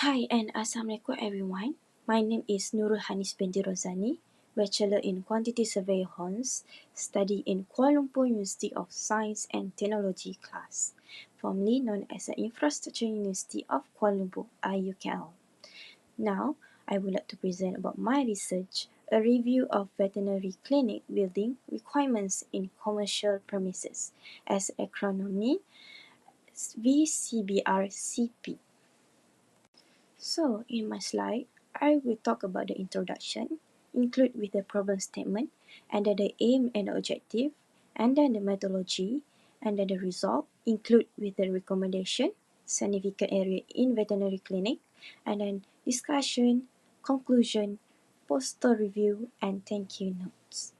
Hi and Assalamualaikum everyone. My name is Nurul Hanis binti Rozani, Bachelor in Quantity Survey Hons, study in Kuala Lumpur University of Science and Technology class, formerly known as the Infrastructure University of Kuala Lumpur, IUKL. Now, I would like to present about my research, a review of veterinary clinic building requirements in commercial premises, as acronym VCBRCP. So, in my slide, I will talk about the introduction, include with the problem statement, and then the aim and objective, and then the methodology, and then the result, include with the recommendation, significant area in veterinary clinic, and then discussion, conclusion, poster review, and thank you notes.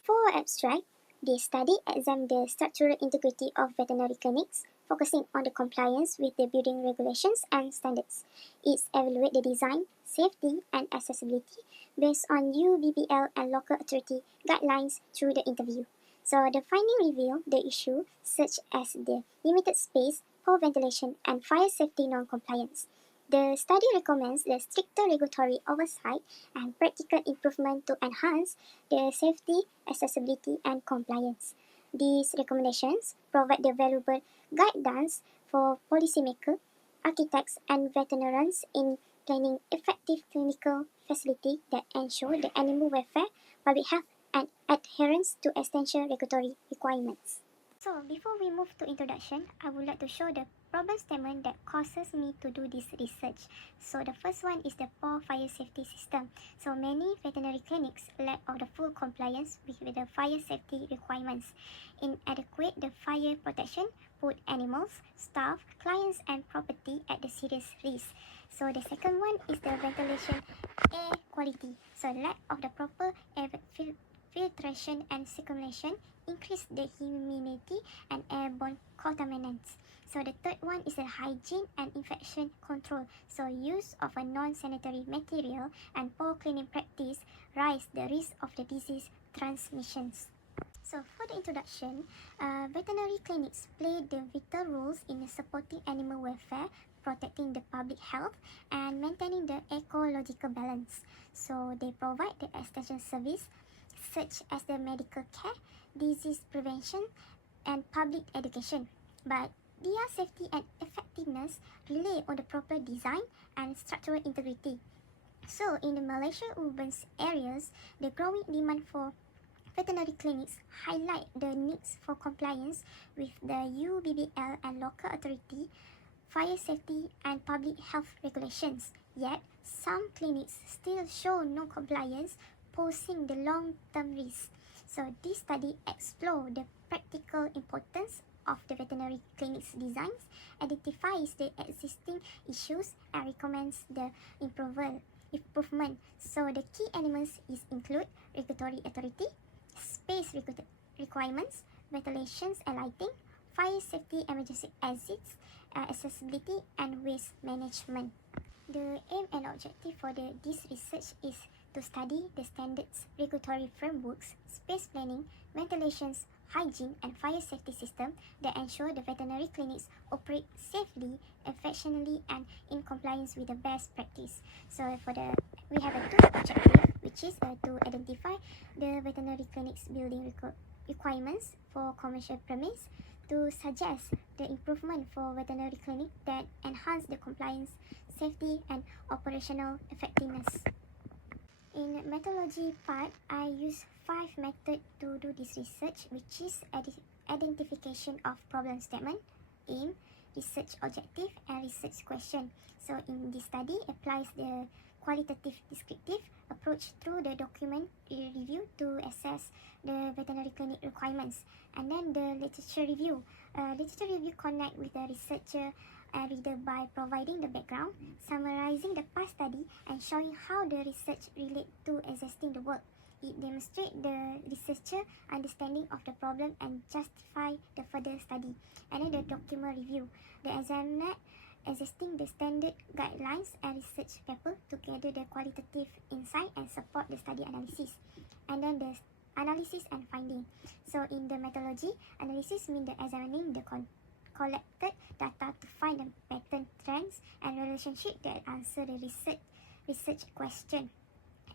For abstract, the study examined the structural integrity of veterinary clinics, focusing on the compliance with the building regulations and standards. It evaluated the design, safety, and accessibility based on UBBL and local authority guidelines through the interview. So the finding revealed the issue such as the limited space, poor ventilation, and fire safety non-compliance. The study recommends the stricter regulatory oversight and practical improvement to enhance the safety, accessibility, and compliance. These recommendations provide the valuable guidance for policymakers, architects, and veterinarians in planning effective clinical facilities that ensure the animal welfare, public health, and adherence to essential regulatory requirements. So, before we move to introduction, I would like to show the problem statement that causes me to do this research. So, the first one is the poor fire safety system. So, many veterinary clinics lack of the full compliance with the fire safety requirements. Inadequate the fire protection put animals, staff, clients, and property at the serious risk. So, the second one is the ventilation air quality. So, lack of the proper air filtration and circulation increase the humidity and airborne contaminants. So the third one is the hygiene and infection control. So use of a non-sanitary material and poor cleaning practice rise the risk of the disease transmissions. So for the introduction, veterinary clinics play the vital roles in supporting animal welfare, protecting the public health, and maintaining the ecological balance. So they provide the extension service such as the medical care, disease prevention, and public education. But their safety and effectiveness rely on the proper design and structural integrity. So, in the Malaysia urban areas, the growing demand for veterinary clinics highlight the needs for compliance with the UBBL and local authority, fire safety, and public health regulations. Yet, some clinics still show no compliance, posing the long-term risk. So, this study explored the practical importance of the veterinary clinics designs, identifies the existing issues, and recommends the improvement. So, the key elements is include regulatory authority, space requirements, ventilations and lighting, fire safety emergency exits, accessibility, and waste management. The aim and objective for this research is to study the standards, regulatory frameworks, space planning, ventilations, hygiene, and fire safety system that ensure the veterinary clinics operate safely, efficiently, and in compliance with the best practice. So we have a two objective, which is to identify the veterinary clinics building requirements for commercial premise, to suggest the improvement for veterinary clinic that enhance the compliance, safety, and operational effectiveness. In methodology part, I use 5 methods to do this research, which is identification of problem statement, aim, research objective, and research question. So in this study, applies the qualitative descriptive approach through the document review to assess the veterinary clinic requirements, and then the literature review. Literature review connect with the researcher reader by providing the background, summarizing the past study, and showing how the research relate to existing the work. It demonstrates the researcher understanding of the problem and justify the further study. And then the document review. The examiner existing the standard guidelines and research paper to gather the qualitative insight and support the study analysis. And then the analysis and finding. So in the methodology, analysis means the examining the collected data to find the pattern, trends, and relationship that answer the research question.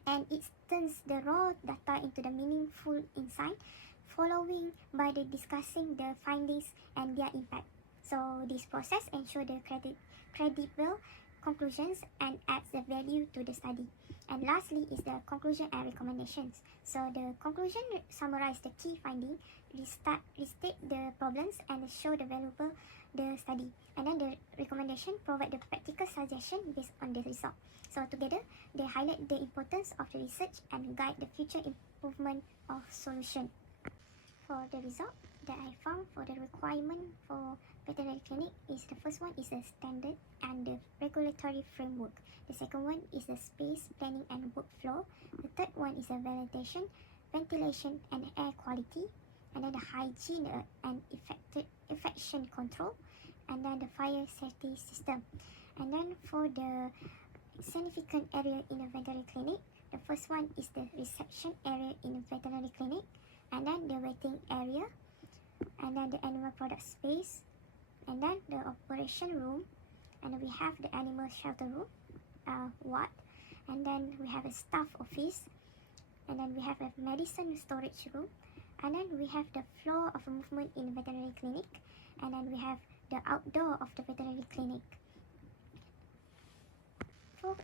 And it turns the raw data into the meaningful insight, following by the discussing the findings and their impact. So this process ensures the credible conclusions and adds the value to the study. And lastly is the conclusion and recommendations. So the conclusion summarize the key finding, restate the problems, and show the valuable the study. And then the recommendation provide the practical suggestion based on the result. So together they highlight the importance of the research and guide the future improvement of solution. For the result that I found for the requirement for veterinary clinic is the first one is the standard and the regulatory framework. The second one is the space planning and workflow. The third one is the ventilation and air quality, and then the hygiene and infection control, and then the fire safety system. And then for the significant area in a veterinary clinic, the first one is the reception area in a veterinary clinic, and then the waiting area, and then the animal product space, and then the operation room, and then we have the animal shelter room, ward, and then we have a staff office, and then we have a medicine storage room, and then we have the floor of movement in veterinary clinic, and then we have the outdoor of the veterinary clinic. For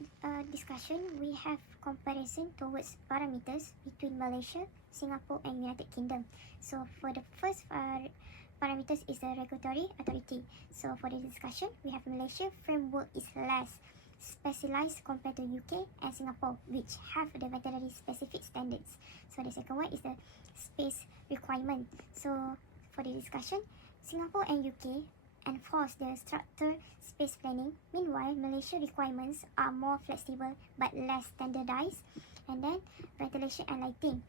discussion, we have comparison towards parameters between Malaysia, Singapore, and United Kingdom. So for the first parameters is the regulatory authority. So for the discussion, we have Malaysia framework is less specialized compared to UK and Singapore, which have the veterinary specific standards. So the second one is the space requirement. So for the discussion, Singapore and UK enforce the structured space planning. Meanwhile, Malaysia requirements are more flexible but less standardized. And then ventilation and lighting.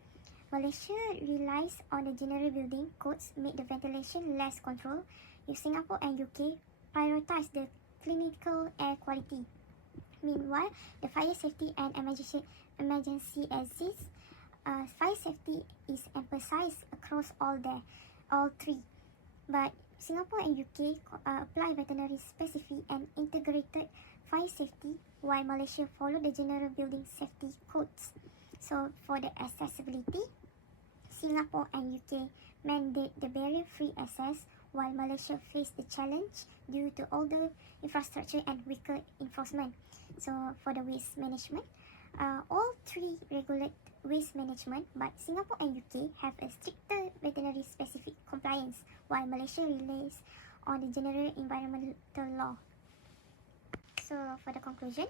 Malaysia relies on the general building codes make the ventilation less controlled. If Singapore and UK prioritize the clinical air quality. Meanwhile, the fire safety and emergency exits. Fire safety is emphasized across all three. But Singapore and UK apply veterinary specific and integrated fire safety, while Malaysia follow the general building safety codes. So for the accessibility, Singapore and UK mandate the barrier-free access, while Malaysia face the challenge due to older infrastructure and weaker enforcement. So for the waste management, all three regulate waste management, but Singapore and UK have a stricter veterinary specific compliance, while Malaysia relies on the general environmental law. So for the conclusion,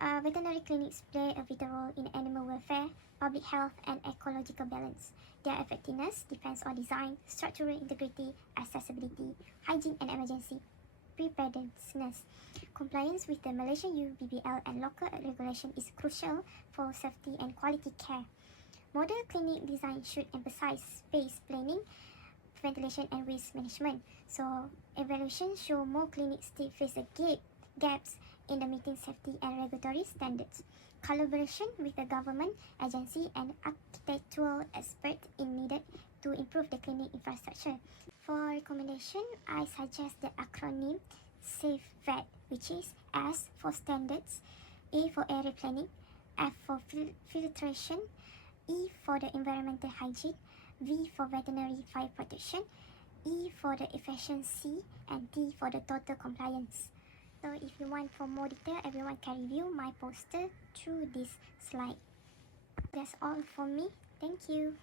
veterinary clinics play a vital role in animal welfare, public health, and ecological balance. Their effectiveness depends on design, structural integrity, accessibility, hygiene, and emergency preparedness. Compliance with the Malaysian UBBL and local regulation is crucial for safety and quality care. Model clinic design should emphasize space planning, ventilation, and waste management. So evaluations show more clinics still face a gaps in the meeting safety and regulatory standards. Collaboration with the government agency and architectural experts is needed to improve the clinic infrastructure. For recommendation, I suggest the acronym SAFE-VET, which is S for standards, A for area planning, F for filtration, E for the environmental hygiene, V for veterinary fire protection, E for the efficiency, and T for the total compliance. So if you want for more detail, everyone can review my poster through this slide. That's all for me. Thank you.